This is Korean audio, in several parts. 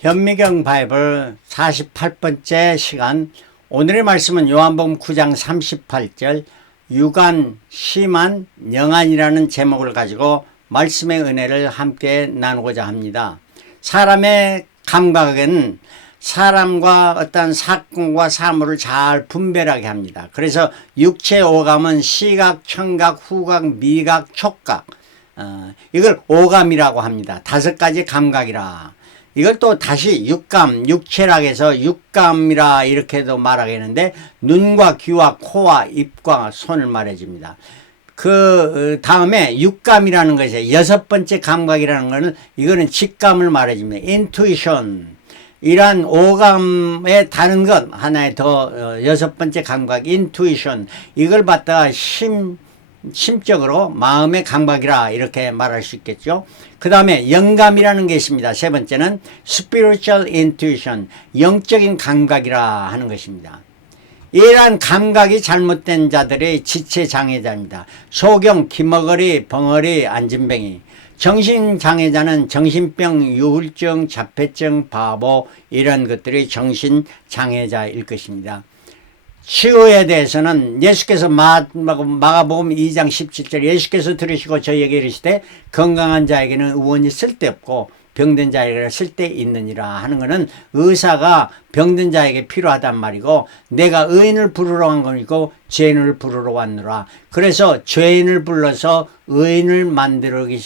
현미경 바이블 48번째 시간. 오늘의 말씀은 요한복음 9장 38절 유관, 심한, 영안이라는 제목을 가지고 말씀의 은혜를 함께 나누고자 합니다. 사람의 감각은 사람과 어떤 사건과 사물을 잘 분별하게 합니다. 그래서 육체 오감은 시각, 청각, 후각, 미각, 촉각, 이걸 오감이라고 합니다. 5가지 감각이라. 이걸 또 다시 육감, 육체라 해서 육감이라 이렇게도 말하겠는데, 눈과 귀와 코와 입과 손을 말해줍니다. 그 다음에 육감이라는 것이 6번째 감각이라는 것은 이거는 직감을 말해줍니다. intuition. 이러한 오감의 다른 것 하나의 더 6번째 감각 intuition. 이걸 갖다가 심적으로 마음의 감각이라 이렇게 말할 수 있겠죠. 그 다음에 영감이라는 게 있습니다. 3번째는 spiritual intuition, 영적인 감각이라 하는 것입니다. 이러한 감각이 잘못된 자들의 지체장애자입니다. 소경, 기머거리, 벙어리, 안진뱅이. 정신장애자는 정신병, 우울증, 자폐증, 바보 이런 것들이 정신장애자일 것입니다. 치유에 대해서는 예수께서 마가복음 2장 17절 예수께서 들으시고 저희에게 이르시되 건강한 자에게는 의원이 쓸데없고 병든 자에게 쓸데있느니라 하는 것은 의사가 병든 자에게 필요하단 말이고, 내가 의인을 부르러 간 것이고 죄인을 부르러 왔노라. 그래서 죄인을 불러서 의인을 만들기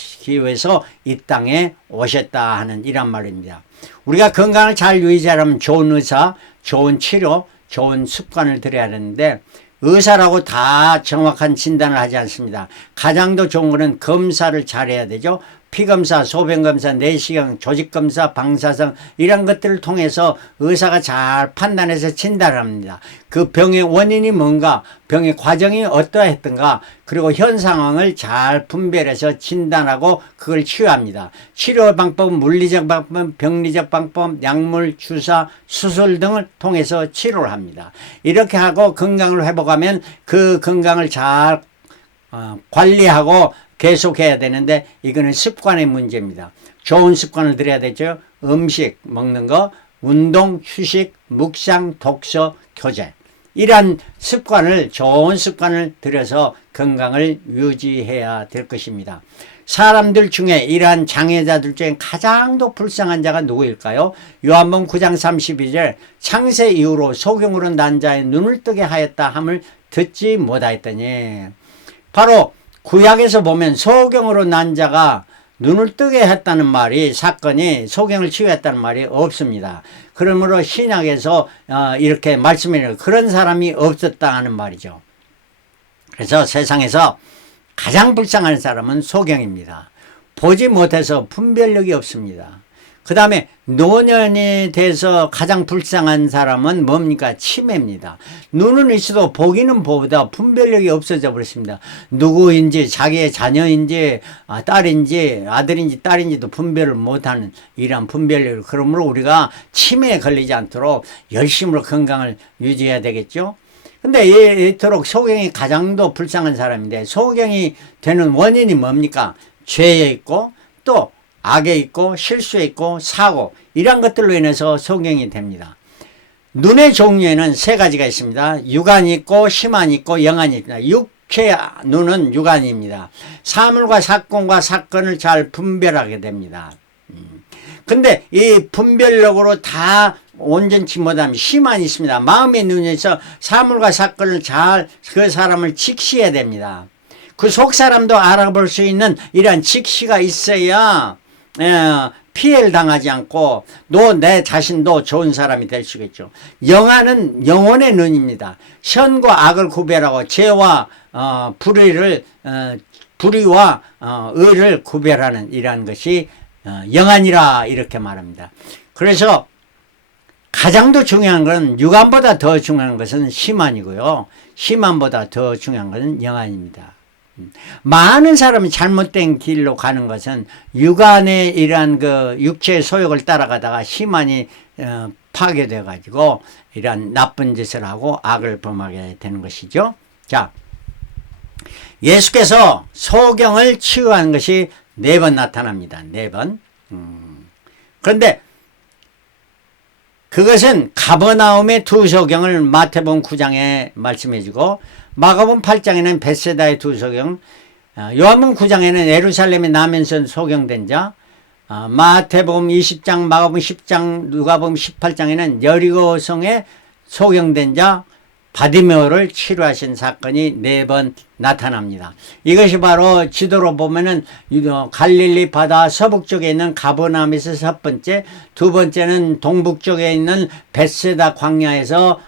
위해서 이 땅에 오셨다 하는 이란 말입니다. 우리가 건강을 잘 유지하려면 좋은 의사, 좋은 치료, 좋은 습관을 들여야 하는데 의사라고 다 정확한 진단을 하지 않습니다. 가장 더 좋은 것은 검사를 잘해야 되죠. 피검사, 소변검사, 내시경, 조직검사, 방사성 이런 것들을 통해서 의사가 잘 판단해서 진단을 합니다. 그 병의 원인이 뭔가, 병의 과정이 어떠했던가, 그리고 현 상황을 잘 분별해서 진단하고 그걸 치유합니다. 치료 방법은 물리적 방법, 병리적 방법, 약물, 주사, 수술 등을 통해서 치료를 합니다. 이렇게 하고 건강을 회복하면 그 건강을 잘 관리하고 계속해야 되는데, 이거는 습관의 문제입니다. 좋은 습관을 들여야 되죠. 음식 먹는 거, 운동, 휴식, 묵상, 독서, 교제, 이러한 습관을, 좋은 습관을 들여서 건강을 유지해야 될 것입니다. 사람들 중에 이러한 장애자들 중에 가장 더 불쌍한 자가 누구일까요? 요한복음 9장 32절 창세 이후로 소경으로 난 자의 눈을 뜨게 하였다 함을 듣지 못하였더니, 바로 구약에서 보면 소경으로 난 자가 눈을 뜨게 했다는 말이, 사건이 소경을 치유했다는 말이 없습니다. 그러므로 신약에서 이렇게 말씀해요. 그런 사람이 없었다 하는 말이죠. 그래서 세상에서 가장 불쌍한 사람은 소경입니다. 보지 못해서 분별력이 없습니다. 그 다음에 노년이 돼서 가장 불쌍한 사람은 뭡니까? 치매입니다. 눈은 있어도 보기는 보다 분별력이 없어져 버렸습니다. 누구인지, 자기의 자녀인지, 딸인지, 아들인지, 딸인지도 분별을 못하는 이러한 분별력. 그러므로 우리가 치매에 걸리지 않도록 열심으로 건강을 유지해야 되겠죠. 근데 이토록 소경이 가장 더 불쌍한 사람인데, 소경이 되는 원인이 뭡니까? 죄에 있고, 또 악에 있고, 실수에 있고, 사고, 이런 것들로 인해서 소경이 됩니다. 눈의 종류에는 3가지가 있습니다. 육안이 있고, 심안이 있고, 영안이 있습니다. 육체 눈은 육안입니다. 사물과 사건과 사건을 잘 분별하게 됩니다. 근데 이 분별력으로 다 온전치 못하면 심안이 있습니다. 마음의 눈에서 사물과 사건을 잘 그 사람을 직시해야 됩니다. 그 속 사람도 알아볼 수 있는 이러한 직시가 있어야 피해를 당하지 않고 내 자신도 좋은 사람이 될 수 있겠죠. 영안은 영혼의 눈입니다. 선과 악을 구별하고 죄와 불의와 의를 구별하는 이러한 것이 영안이라 이렇게 말합니다. 그래서 가장 더 중요한 것은, 육안보다 더 중요한 것은 심안이고요. 심안보다 더 중요한 것은 영안입니다. 많은 사람이 잘못된 길로 가는 것은 육안의 이러한 그 육체의 소욕을 따라가다가 심안이 파괴되어 가지고 이러한 나쁜 짓을 하고 악을 범하게 되는 것이죠. 자, 예수께서 소경을 치유한 것이 4번 나타납니다. 4번. 그런데 그것은 가버나움의 두 소경을 마태복음 9장에 말씀해주고 마가복음 8장에는 벳세다의 두 소경, 요한복음 9장에는 예루살렘에 나면서 소경된 자, 마태복음 20장, 마가복음 10장, 누가복음 18장에는 여리고성에 소경된 자 바디메오를 치료하신 사건이 4번 나타납니다. 이것이 바로 지도로 보면은 갈릴리 바다 서북쪽에 있는 가버나움에서 첫 번째, 두 번째는 동북쪽에 있는 벳세다 광야에서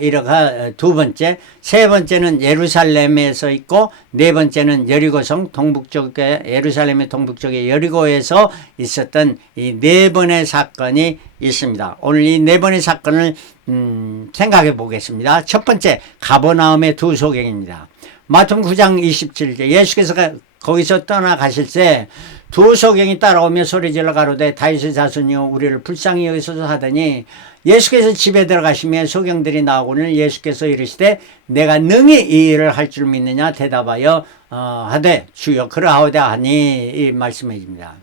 이렇게 두 번째, 세 번째는 예루살렘에서 있고 네 번째는 여리고성 동북쪽에 예루살렘의 동북쪽에 여리고에서 있었던 이 4번의 사건이 있습니다. 오늘 이 4번의 사건을 생각해 보겠습니다. 첫 번째, 가버나움의 두 소경입니다. 마태복음 9장 27절 예수께서 거기서 떠나가실 때 두 소경이 따라오며 소리질러 가로되 다윗의 자손이여 우리를 불쌍히 여기소서 하더니 예수께서 집에 들어가시며 소경들이 나오고는 예수께서 이르시되 내가 능히 이 일을 할 줄 믿느냐 대답하여 하되 주여 그러하오되 하니 이 말씀해 줍니다.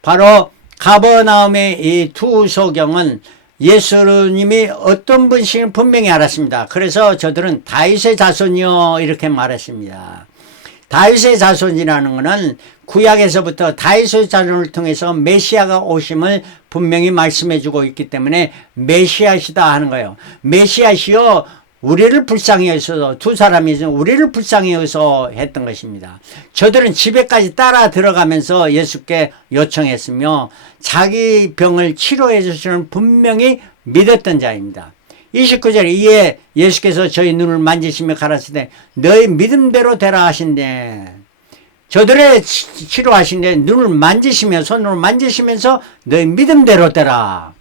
바로 가버나움의 이 두 소경은 예수님이 어떤 분이신지 분명히 알았습니다. 그래서 저들은 다윗의 자손이요 이렇게 말했습니다. 다윗의 자손이라는 것은 구약에서부터 다윗의 자손을 통해서 메시아가 오심을 분명히 말씀해 주고 있기 때문에 메시아시다 하는 거예요. 메시아시요 우리를 불쌍히 여기서 두 사람이 우리를 불쌍히 여기서 했던 것입니다. 저들은 집에까지 따라 들어가면서 예수께 요청했으며 자기 병을 치료해 주시는 분명히 믿었던 자입니다. 29절 이에 예수께서 저희 눈을 만지시며 가라사대 너희 믿음대로 되라 하신대. 저들의 치료하신데 눈을 만지시며 손으로 만지시면서 너희 믿음대로 되라.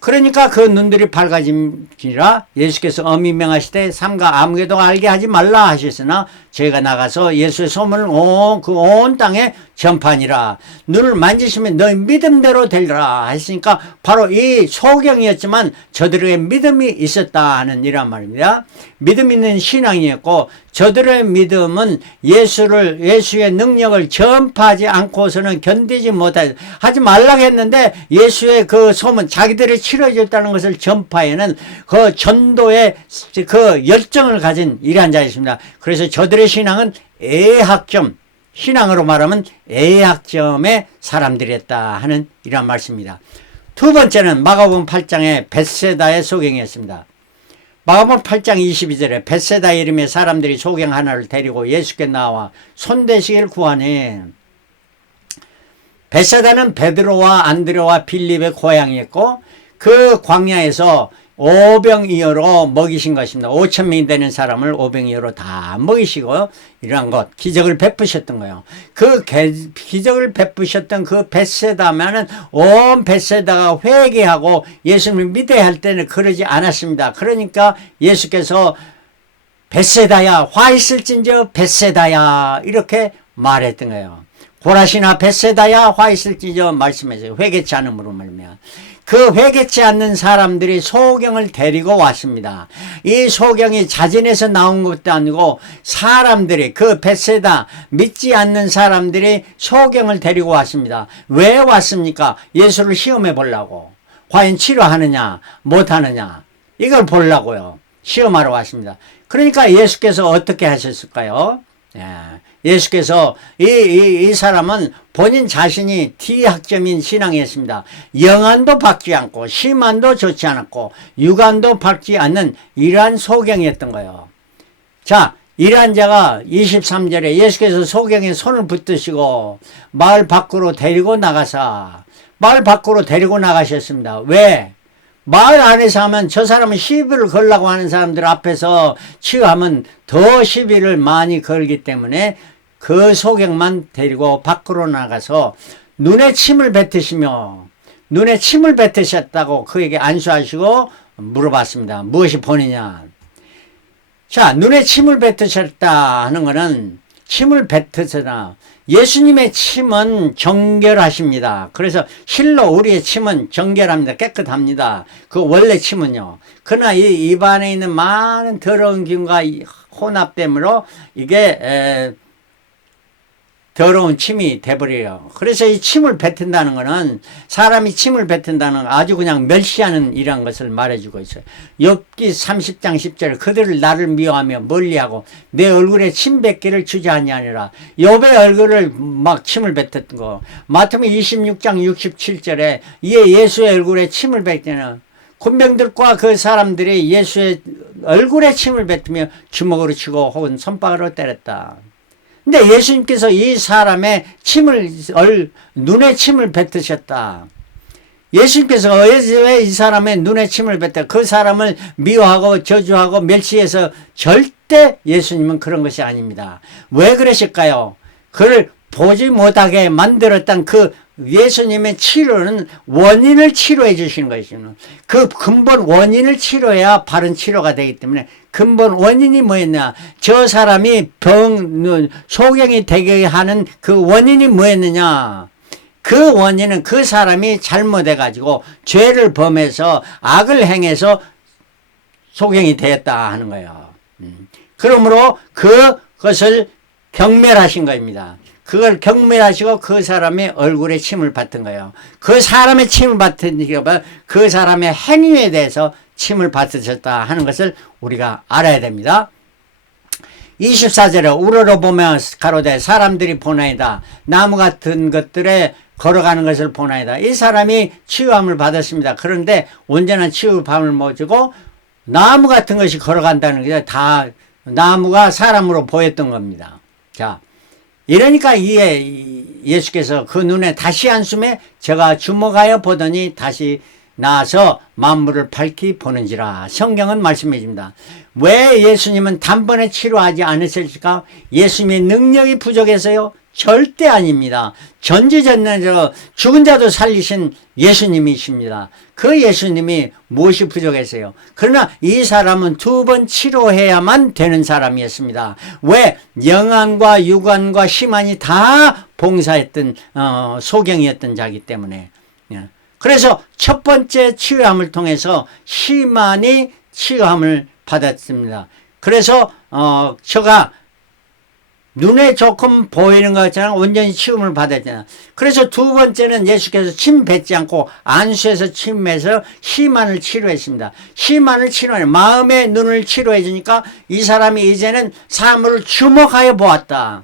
그러니까 그 눈들이 밝아지니라. 예수께서 엄히 명하시되 삼가 아무에도 알게 하지 말라 하셨으나 저희가 나가서 예수의 소문을 온 땅에 전파하니라. 눈을 만지시면 너희 믿음대로 되리라 했으니까 바로 이 소경이었지만 저들에게 믿음이 있었다 하는 이란 말입니다. 믿음 있는 신앙이었고 저들의 믿음은 예수의 능력을 전파하지 않고서는 견디지 못하지 하지 말라고 했는데 예수의 그 소문 자기들이 치료해줬다는 것을 전파에는 그 전도의 그 열정을 가진 이러한 자였습니다. 그래서 저들의 신앙은 애학점, 신앙으로 말하면 애학점의 사람들이었다 하는 이러한 말씀입니다. 두 번째는 마가복음 8장의 벳세다의 소경이었습니다. 마가복음 8장 22절에 벳세다 이름의 사람들이 소경 하나를 데리고 예수께 나와 손대시기를 구하니 벳세다는 베드로와 안드레와 빌립의 고향이었고 그 광야에서 오병이어로 먹이신 것입니다. 5,000명이 되는 사람을 오병이어로 다 먹이시고 이러한 것 기적을 베푸셨던 거예요. 그 기적을 베푸셨던 그 벳세다면은 온 벳세다가 회개하고 예수님을 믿어야 할 때는 그러지 않았습니다. 그러니까 예수께서 벳세다야 화 있을진저 벳세다야 이렇게 말했던 거예요. 고라시나 벳세다야 화 있을진저 말씀해서 회개치 않음으로 말미암아 그 회개치 않는 사람들이 소경을 데리고 왔습니다. 이 소경이 자진해서 나온 것도 아니고 사람들이 그 벳세다 믿지 않는 사람들이 소경을 데리고 왔습니다. 왜 왔습니까? 예수를 시험해 보려고. 과연 치료하느냐 못하느냐 이걸 보려고요. 시험하러 왔습니다. 그러니까 예수께서 어떻게 하셨을까요? 예수께서 이 사람은 본인 자신이 D학점인 신앙이었습니다. 영안도 받지 않고 심안도 좋지 않았고 육안도 받지 않는 이러한 소경이었던 거예요. 자, 이러한 자가 23절에 예수께서 소경에 손을 붙드시고 마을 밖으로 데리고 나가셨습니다. 왜? 마을 안에서 하면 저 사람은 시비를 걸라고 하는 사람들 앞에서 치유하면 더 시비를 많이 걸기 때문에 그 소경만 데리고 밖으로 나가서 눈에 침을 뱉으셨다고 그에게 안수하시고 물어봤습니다. 무엇이 본이냐? 자, 눈에 침을 뱉으셨다 하는 것은 침을 뱉으시나 예수님의 침은 정결하십니다. 그래서 실로 우리의 침은 정결합니다. 깨끗합니다. 그 원래 침은요. 그러나 이 입안에 있는 많은 더러운 기운과 혼합됨으로 이게 더러운 침이 돼버려요. 그래서 이 침을 뱉은다는 거는, 사람이 침을 뱉은다는 건 아주 그냥 멸시하는 이런 것을 말해주고 있어요. 욥기 30장 10절, 그들을 나를 미워하며 멀리하고 내 얼굴에 침 뱉기를 주지 아니하니라. 욥의 얼굴을 막 침을 뱉었던 거. 마태복음 26장 67절에 이에 예수의 얼굴에 침을 뱉기는, 군병들과 그 사람들이 예수의 얼굴에 침을 뱉으며 주먹으로 치고 혹은 손바닥으로 때렸다. 근데 예수님께서 이 사람의 눈에 침을 뱉으셨다. 예수님께서 왜 이 사람의 눈에 침을 뱉다? 그 사람을 미워하고 저주하고 멸시해서 절대 예수님은 그런 것이 아닙니다. 왜 그러실까요? 그를 보지 못하게 만들었던 그 예수님의 치료는 원인을 치료해 주시는 것이죠. 그 근본 원인을 치료해야 바른 치료가 되기 때문에, 근본 원인이 뭐였냐? 저 사람이 소경이 되게 하는 그 원인이 뭐였느냐? 그 원인은 그 사람이 잘못해 가지고 죄를 범해서 악을 행해서 소경이 되었다 하는 거예요. 그러므로 그것을 경멸하신 겁니다. 그걸 경멸하시고 그 사람의 얼굴에 침을 뱉은 거예요. 그 사람의 침을 뱉은 게 그 사람의 행위에 대해서 침을 뱉으셨다 하는 것을 우리가 알아야 됩니다. 24절에 우러러보며 가로되 사람들이 보나이다. 나무 같은 것들에 걸어가는 것을 보나이다. 이 사람이 치유함을 받았습니다. 그런데 온전한 치유함을 못 주고 나무 같은 것이 걸어간다는 게 다 나무가 사람으로 보였던 겁니다. 자, 이러니까 예수께서 그 눈에 다시 한숨에 제가 주목하여 보더니 다시 나서 만물을 밝히 보는지라. 성경은 말씀해 줍니다. 왜 예수님은 단번에 치료하지 않으실까? 예수님의 능력이 부족해서요? 절대 아닙니다. 전지전능하셔 죽은 자도 살리신 예수님이십니다. 그 예수님이 무엇이 부족해서요? 그러나 이 사람은 2번 치료해야만 되는 사람이었습니다. 왜? 영안과 육안과 심안이 다 봉사했던 소경이었던 자기 때문에. 그래서 첫 번째 치유함을 통해서 심안이 치유함을 받았습니다. 그래서 저가 눈에 조금 보이는 것처럼 온전히 치유를 받았잖아. 그래서 두 번째는 예수께서 침 뱉지 않고 안수해서 침해서 심안을 치료했습니다. 심안을 치료해 마음의 눈을 치료해 주니까 이 사람이 이제는 사물을 주목하여 보았다.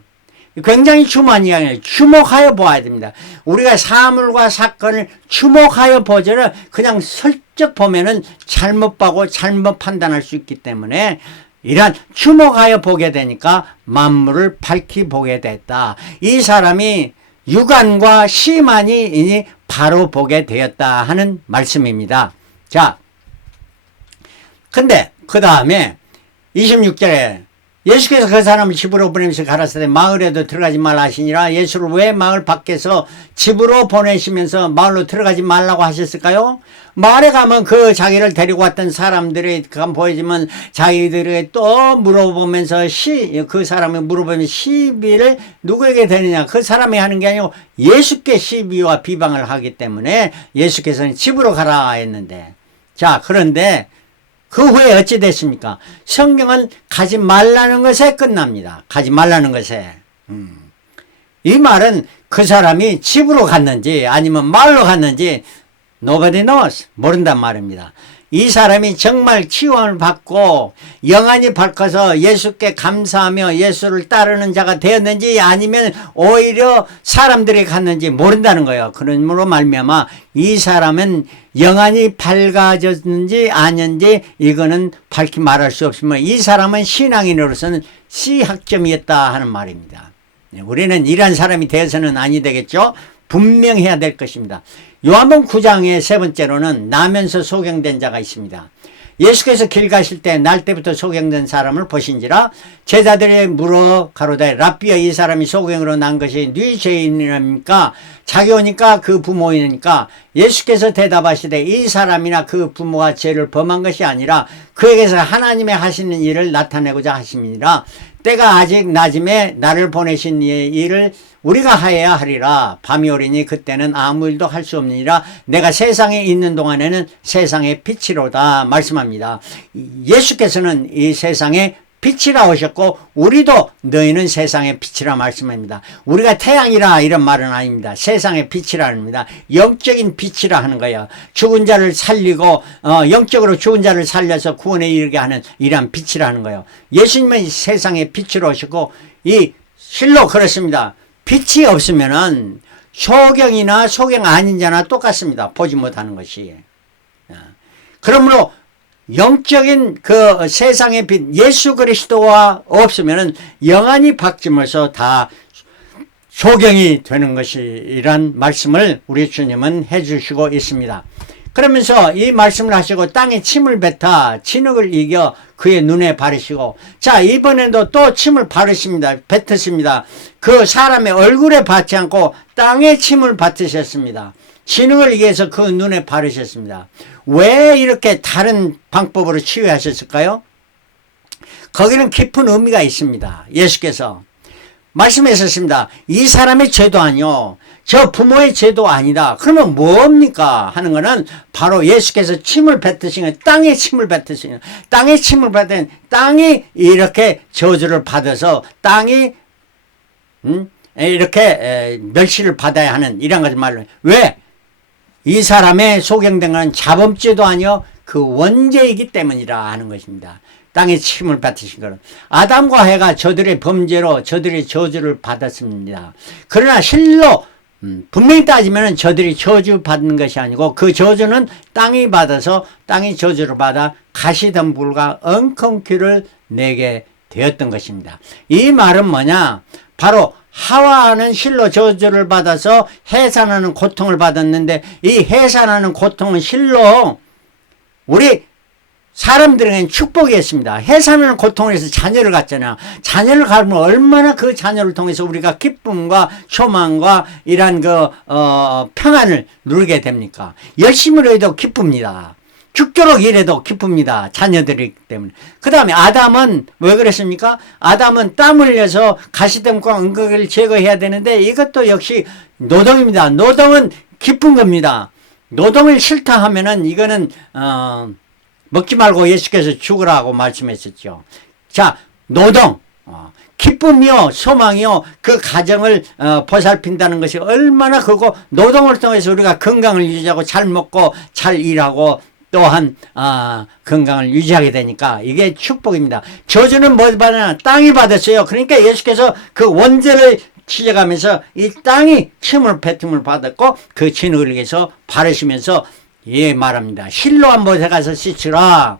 굉장히 중요한 이야기예요. 주목하여 보아야 됩니다. 우리가 사물과 사건을 주목하여 보지를 그냥 슬쩍 보면은 잘못 보고 잘못 판단할 수 있기 때문에 이러한 주목하여 보게 되니까 만물을 밝히 보게 됐다. 이 사람이 육안과 심안이 이니 바로 보게 되었다 하는 말씀입니다. 자, 근데 그 다음에 26절에 예수께서 그 사람을 집으로 보내면서 가라사대 마을에도 들어가지 말라 하시니라. 예수를 왜 마을 밖에서 집으로 보내시면서 마을로 들어가지 말라고 하셨을까요? 마을에 가면 그 자기를 데리고 왔던 사람들이 보이지만 자기들에게 또 물어보면서 그 사람이 물어보면 시비를 누구에게 되느냐? 그 사람이 하는 게 아니고 예수께 시비와 비방을 하기 때문에 예수께서는 집으로 가라 했는데, 자, 그런데 그 후에 어찌 됐습니까? 성경은 가지 말라는 것에 끝납니다. 가지 말라는 것에. 이 말은 그 사람이 집으로 갔는지 아니면 마을로 갔는지 nobody knows. 모른단 말입니다. 이 사람이 정말 치유함을 받고 영안이 밝아서 예수께 감사하며 예수를 따르는 자가 되었는지 아니면 오히려 사람들이 갔는지 모른다는 거예요. 그러므로 말미암아 이 사람은 영안이 밝아졌는지 아닌지 이거는 밝히 말할 수 없으면 이 사람은 신앙인으로서는 C학점이었다 하는 말입니다. 우리는 이러한 사람이 되어서는 아니 되겠죠. 분명해야 될 것입니다. 요한복음 9장의 세 번째로는 나면서 소경된 자가 있습니다. 예수께서 길 가실 때 날 때부터 소경된 사람을 보신지라. 제자들이 물어 가로되 랍비여 이 사람이 소경으로 난 것이 네 죄인이랍니까? 자기 오니까 그 부모이니까. 예수께서 대답하시되 이 사람이나 그 부모가 죄를 범한 것이 아니라 그에게서 하나님의 하시는 일을 나타내고자 하심이니라. 때가 아직 낮음에 나를 보내신 이의 일을 우리가 하여야 하리라. 밤이 오리니 그때는 아무 일도 할 수 없느니라. 내가 세상에 있는 동안에는 세상의 빛이로다 말씀합니다. 예수께서는 이 세상의 빛이라 하셨고 우리도 너희는 세상의 빛이라 말씀합니다. 우리가 태양이라 이런 말은 아닙니다. 세상의 빛이라 합니다. 영적인 빛이라 하는 거예요. 죽은 자를 살리고 영적으로 죽은 자를 살려서 구원에 이르게 하는 이러한 빛이라 하는 거예요. 예수님은 세상의 빛으로 오셨고 이 실로 그렇습니다. 빛이 없으면은 소경이나 소경 아닌 자나 똑같습니다. 보지 못하는 것이. 그러므로 영적인 그 세상의 빛 예수 그리스도가 없으면은 영안이 박지면서 다 소경이 되는 것이란 말씀을 우리 주님은 해주시고 있습니다. 그러면서 이 말씀을 하시고 땅에 침을 뱉어 진흙을 이겨 그의 눈에 바르시고, 자 이번에도 또 침을 바르십니다. 뱉으십니다. 그 사람의 얼굴에 받지 않고 땅에 침을 뱉으셨습니다. 진흙을 이겨서 그 눈에 바르셨습니다. 왜 이렇게 다른 방법으로 치유하셨을까요? 거기는 깊은 의미가 있습니다. 예수께서 말씀하셨습니다. 이 사람의 죄도 아니요 저 부모의 죄도 아니다. 그러면 뭡니까 하는 거는 바로 예수께서 침을 뱉으신 거, 땅에 침을 뱉으신 거, 땅에 침을 뱉은 땅이 이렇게 저주를 받아서 땅이 이렇게 멸시를 받아야 하는 이런 것을 말로. 왜? 이 사람의 소경된 것은 자범죄도 아니요 그 원죄이기 때문이라 하는 것입니다. 땅에 침을 뱉으신 것은 아담과 해가 저들의 범죄로 저들의 저주를 받았습니다. 그러나 실로 분명히 따지면 저들이 저주받는 것이 아니고 그 저주는 땅이 받아서 땅이 저주를 받아 가시덤불과 엉겅퀴를 내게 되었던 것입니다. 이 말은 뭐냐? 바로 하와는 실로 저주를 받아서 해산하는 고통을 받았는데 이 해산하는 고통은 실로 우리 사람들에게는 축복이었습니다. 해산하는 고통을 해서 자녀를 갖잖아요. 자녀를 갖으면 얼마나 그 자녀를 통해서 우리가 기쁨과 소망과 이러한 평안을 누리게 됩니까? 열심히 해도 기쁩니다. 죽도록 일해도 기쁩니다. 자녀들이기 때문에. 그 다음에 아담은 왜 그랬습니까? 아담은 땀 흘려서 가시덤과 엉겅퀴를 제거해야 되는데 이것도 역시 노동입니다. 노동은 기쁜 겁니다. 노동을 싫다 하면은 이거는 먹지 말고 예수께서 죽으라고 말씀했었죠. 자, 노동, 기쁨이요, 소망이요, 그 가정을 보살핀다는 것이 얼마나 크고 노동을 통해서 우리가 건강을 유지하고 잘 먹고 잘 일하고 또한 건강을 유지하게 되니까 이게 축복입니다. 저주는 뭐 받았냐? 땅이 받았어요. 그러니까 예수께서 그 원죄를 치져가면서 이 땅이 침을 뱉음을 받았고 그 진흙을 위해서 바르시면서 예 말합니다. 실로암 못에 가서 씻으라.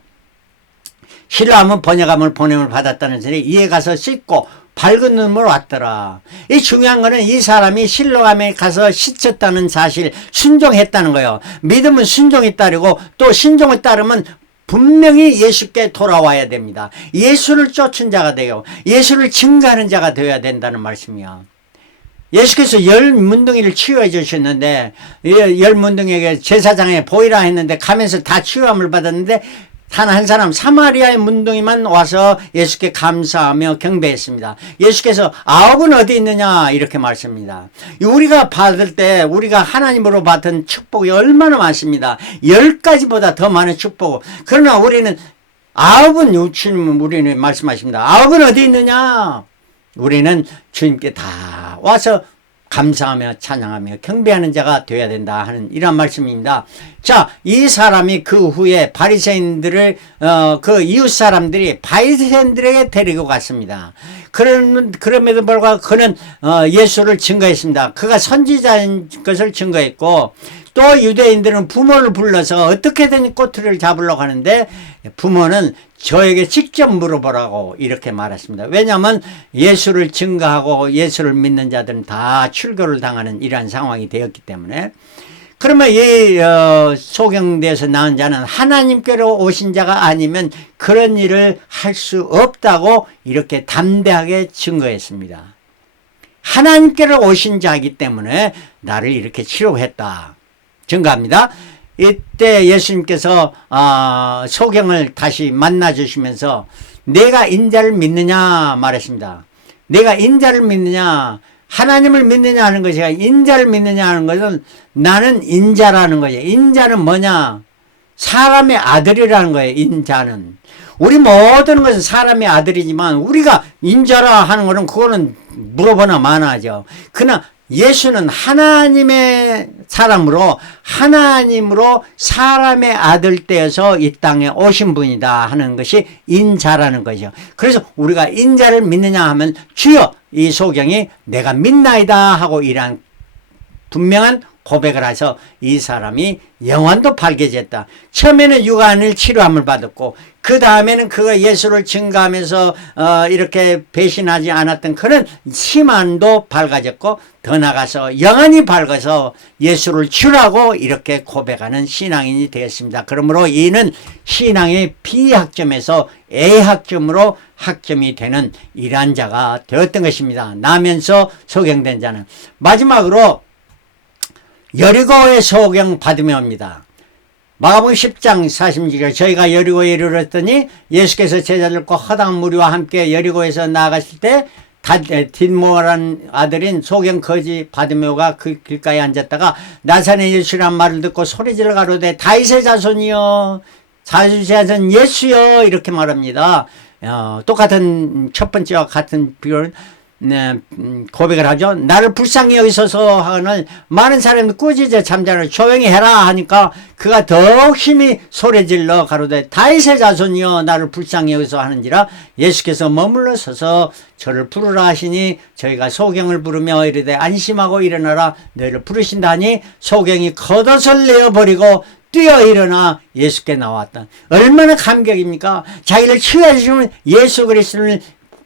실로암은 번역함을 보냄을 받았다는 소리. 이에 가서 씻고 밝은 눈으로 왔더라. 이 중요한 거는 이 사람이 실로암에 가서 씻었다는 사실, 순종했다는 거예요. 믿음은 순종이 따르고 또 신종을 따르면 분명히 예수께 돌아와야 됩니다. 예수를 쫓은 자가 되요 예수를 증거하는 자가 되어야 된다는 말씀이야. 예수께서 열 문둥이를 치유해 주셨는데 열 문둥이에게 제사장에 보이라 했는데 가면서 다 치유함을 받았는데 단 한 사람 사마리아의 문둥이만 와서 예수께 감사하며 경배했습니다. 예수께서 아홉은 어디 있느냐 이렇게 말씀합니다. 우리가 받을 때 우리가 하나님으로 받은 축복이 얼마나 많습니다. 10가지보다 더 많은 축복. 그러나 우리는 아홉은 주님은 우리는 말씀하십니다. 아홉은 어디 있느냐? 우리는 주님께 다 와서 감사하며 찬양하며 경배하는 자가 되어야 된다 하는 이런 말씀입니다. 자, 이 사람이 그 후에 바리새인들을 그 이웃 사람들이 바리새인들에게 데리고 갔습니다. 그럼에도 불구하고 그는 예수를 증거했습니다. 그가 선지자인 것을 증거했고 또 유대인들은 부모를 불러서 어떻게든 꼬투리를 잡으려고 하는데 부모는 저에게 직접 물어보라고 이렇게 말했습니다. 왜냐하면 예수를 증거하고 예수를 믿는 자들은 다 출교를 당하는 이러한 상황이 되었기 때문에. 그러면 이 소경대에서 낳은 자는 하나님께로 오신 자가 아니면 그런 일을 할 수 없다고 이렇게 담대하게 증거했습니다. 하나님께로 오신 자이기 때문에 나를 이렇게 치료했다. 증거합니다. 이때 예수님께서 소경을 다시 만나 주시면서 내가 인자를 믿느냐 말했습니다. 내가 인자를 믿느냐 하나님을 믿느냐 하는 것이 아니라 인자를 믿느냐 하는 것은 나는 인자라는 거예요. 인자는 뭐냐? 사람의 아들이라는 거예요. 인자는 우리 모든 것은 사람의 아들이지만 우리가 인자라 하는 것은 그거는 물어보나 마나죠. 그러나 예수는 하나님의 사람으로 하나님으로 사람의 아들 되어서 이 땅에 오신 분이다 하는 것이 인자라는 거죠. 그래서 우리가 인자를 믿느냐 하면 주여 이 소경이 내가 믿나이다 하고 이러한 분명한 고백을 해서 이 사람이 영혼도 밝아졌다. 처음에는 육안을 치료함을 받았고 그 다음에는 그가 예수를 증거하면서 이렇게 배신하지 않았던 그런 심한도 밝아졌고 더 나가서 영혼이 밝아서 예수를 주라고 이렇게 고백하는 신앙인이 되었습니다. 그러므로 이는 신앙의 B학점에서 A학점으로 학점이 되는 이러한 자가 되었던 것입니다. 나면서 소경된 자는. 마지막으로 여리고의 소경 바디메오입니다. 마가복음 10장 46절 저희가 여리고에 이르렀더니 예수께서 제자들과 허다한 무리와 함께 여리고에서 나아가실 때 딘모라는 아들인 소경 거지 바디메오가 그 길가에 앉았다가 나사렛 예수란 말을 듣고 소리질러 가로되 다윗의 자손이여 다윗의 자손 예수여 이렇게 말합니다. 똑같은 첫 번째와 같은 비유는 고백을 하죠. 나를 불쌍히 여기소서 하는 많은 사람이 꾸짖어 잠자를 조용히 해라 하니까 그가 더욱 힘이 소리질러 가로되 다윗의 자손이여 나를 불쌍히 여기소 하는지라 예수께서 머물러 서서 저를 부르라 하시니 저희가 소경을 부르며 이르되 안심하고 일어나라 너희를 부르신다 하니 소경이 겉옷을 내어버리고 뛰어 일어나 예수께 나왔다. 얼마나 감격입니까? 자기를 치유해 주시는 예수 그리스도를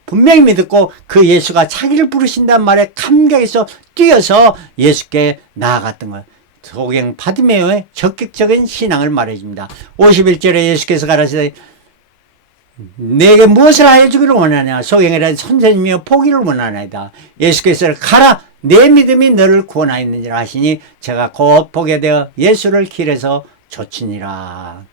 분명히 믿었고 그 예수가 자기를 부르신다는 말에 감격해서 뛰어서 예수께 나아갔던 거예요. 소경 바디메오의 적극적인 신앙을 말해줍니다. 51절에 예수께서 가라사대 내게 무엇을 하여 주기를 원하냐 소경이라 선생님이여 포기를 원하나이다. 예수께서 가라 내 믿음이 너를 구원하였느니라 하시니 제가 곧 보게 되어 예수를 길에서 좇으니라.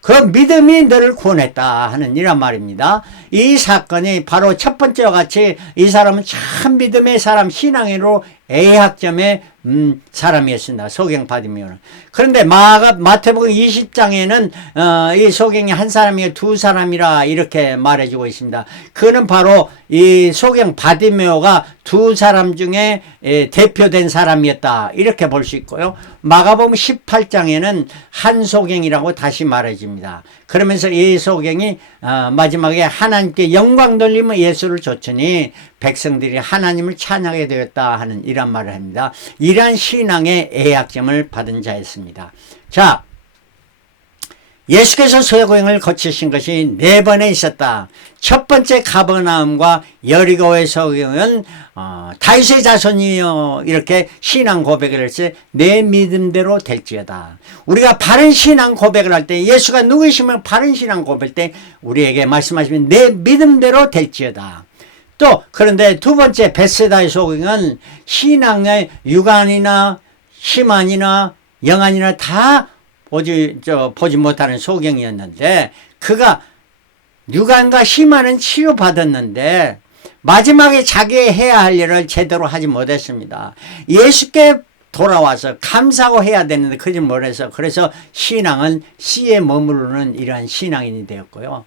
그 믿음이 너를 구원했다 하는 이란 말입니다. 이 사건이 바로 첫 번째와 같이 이 사람은 참 믿음의 사람 신앙으로 A학점의 사람이었습니다. 소경 바디메오는. 그런데 마태복음 20장에는 이 소경이 한 사람이 두 사람이라 이렇게 말해주고 있습니다. 그는 바로 이 소경 바디메오가 두 사람 중에 대표된 사람이었다 이렇게 볼 수 있고요. 마가복음 18장에는 한 소경이라고 다시 말해줍니다. 그러면서 이 소경이 마지막에 하나님께 영광 돌리며 예수를 좇으니 백성들이 하나님을 찬양하게 되었다 하는 이런 말을 합니다. 이러한 신앙의 A학점을 받은 자였습니다. 자, 예수께서 소경을 거치신 것이 4번에 있었다. 첫 번째 가버나움과 여리고의 소경은 다윗의 자손이요 이렇게 신앙 고백을 했을 때 내 믿음대로 될지어다. 우리가 바른 신앙 고백을 할 때 예수가 누구시면 바른 신앙 고백할 때 우리에게 말씀하시면 내 믿음대로 될지어다. 또 그런데 두 번째 벳세다의 소경은 신앙의 육안이나 심안이나 영안이나 다 보지 못하는 소경이었는데 그가 육안과 심안은 치료받았는데 마지막에 자기의 해야 할 일을 제대로 하지 못했습니다. 예수께 돌아와서 감사하고 해야 되는데 그러지 못해서 그래서 신앙은 씨에 머무르는 이러한 신앙인이 되었고요.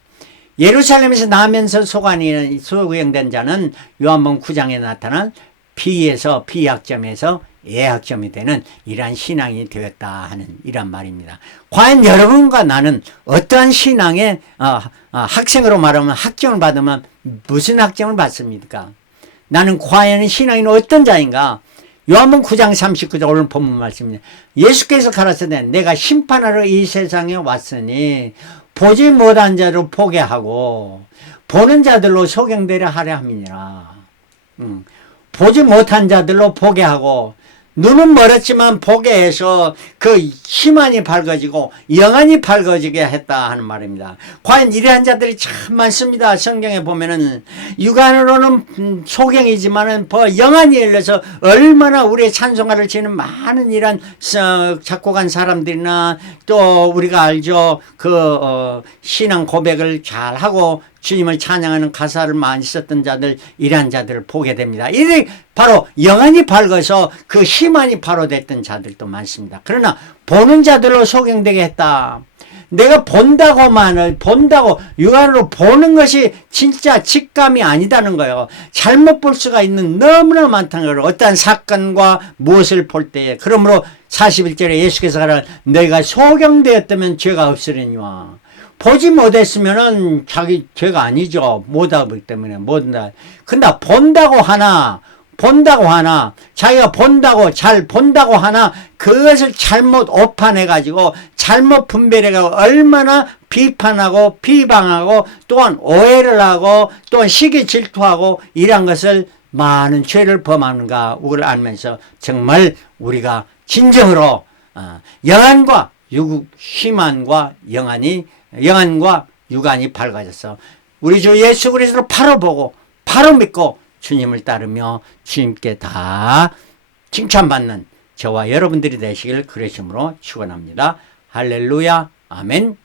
예루살렘에서 나면서 소경된 자는 요한복음 9장에 나타난 B에서 B학점에서 A학점이 되는 이러한 신앙이 되었다 하는 이란 말입니다. 과연 여러분과 나는 어떠한 신앙의 학생으로 말하면 학점을 받으면 무슨 학점을 받습니까? 나는 과연 신앙인 어떤 자인가? 요한복음 9장 39절 오늘 본문 말씀입니다. 예수께서 가라사대 내가 심판하러 이 세상에 왔으니 보지 못한 자를 보게 하고 보는 자들로 소경되려 하려 함이니라. 보지 못한 자들로 보게 하고 눈은 멀었지만 보게 해서 그 심안이 밝아지고 영안이 밝아지게 했다 하는 말입니다. 과연 이러한 자들이 참 많습니다. 성경에 보면은 육안으로는 소경이지만은 영안이 열려서 얼마나 우리의 찬송가를 지는 많은 이런 작곡한 사람들이나 또 우리가 알죠. 신앙 고백을 잘 하고 주님을 찬양하는 가사를 많이 썼던 자들 이러한 자들을 보게 됩니다. 이들이 바로 영안이 밝아서 그 심안이 바로 됐던 자들도 많습니다. 그러나 보는 자들로 소경되게 했다. 내가 본다고 육안으로 보는 것이 진짜 직감이 아니다는 거예요. 잘못 볼 수가 있는 너무나 많다는 거예요. 어떠한 사건과 무엇을 볼 때에. 그러므로 41절에 예수께서 가라 내가 소경되었다면 죄가 없으려니와. 보지 못했으면은 자기 죄가 아니죠. 못하기 때문에 못한다. 근데 본다고 하나 자기가 잘 본다고 하나 그것을 잘못 오판해 가지고 잘못 분별해 가지고 얼마나 비판하고 비방하고 또한 오해를 하고 또한 시기 질투하고 이런 것을 많은 죄를 범하는가 우리를 알면서 정말 우리가 진정으로 영안과 희만과 영안과 육안이 밝아져서 우리 주 예수 그리스도를 바로 보고 바로 믿고 주님을 따르며 주님께 다 칭찬받는 저와 여러분들이 되시길 그러심으로 축원합니다. 할렐루야. 아멘.